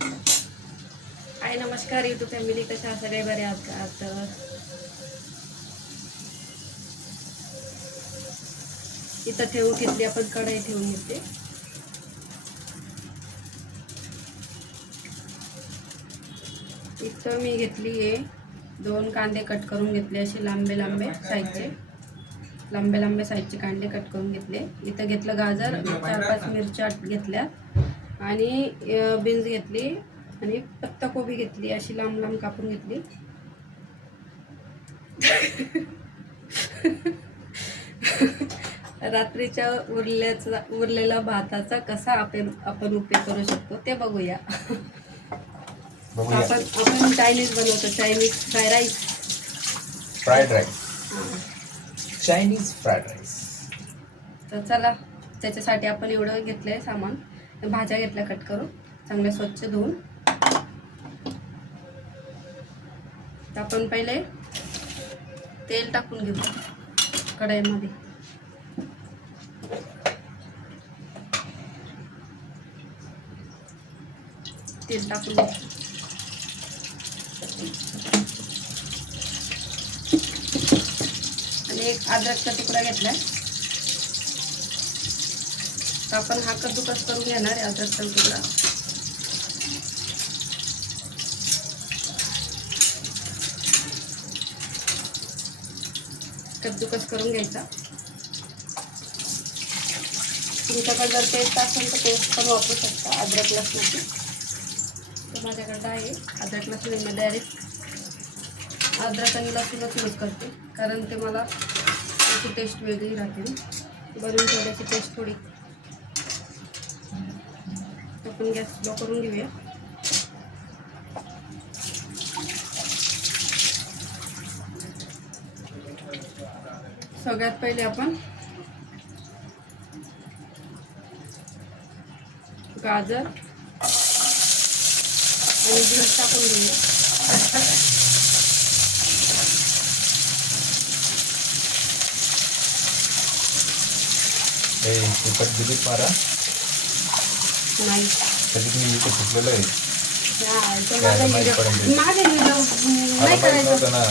हाय नमस्कार YouTube family कशा सगळे बरे आहात का? तर इथं ठेवून घेतली आपण कढई ठेवून घेते इथं मी घेतली आहे दोन कांदे कट करून घेतले असे लांबे लांबे साईजचे. लांबे लांबे साईजचे कांदे कट करून घेतले. इथं घेतलं गाजर चार पाच मिरच्या घेतल्या आणि बीन्स घेतली आणि पत्ताकोबी घेतली अशी लांब लांब कापून घेतली. रात्रीच्या उरल्याचा उरलेला भाताचा कसा आपण आपण उपयोग करू शकतो ते बघूया. आपण आपण चायनीज बनवतो Chinese fry rice fried rice Chinese fried rice तर चला त्याच्यासाठी आपण एवढं घेतलंय सामान. भाज्या घेतल्या कट करून. चांगल्या स्वच्छ धुवून. आपण पहिले तेल टाकून घेऊ कढईमध्ये. तेल टाकून घेऊ. आणि एक अद्रकचा तुकडा घेतलाय. आपण हा कद्दूकस करून घेणार आहे अद्रकचा तुकडा. कद्दूकस करून घ्यायचा. तुमच्याकडे जर पेस्ट असेल तर पेस्ट पण वापरू शकता अद्रक लसणाची. तर माझ्याकडं आहे. अद्रक लसूण मी डायरेक्ट अद्रक आणि लसूणच यूज करते कारण ते मला त्याची टेस्ट वेगळी राहते ना. बनवून ठेवल्याची टेस्ट थोडी आपण गॅस स्लो करून घेऊया. सगळ्यात पहिले आपण गाजर आणि दूध टाकून घेऊया. हे कुकर दिलीत मारा. नाही. कधी मी इथे फुटलेलं आहे? माझा नाही करायचं. ना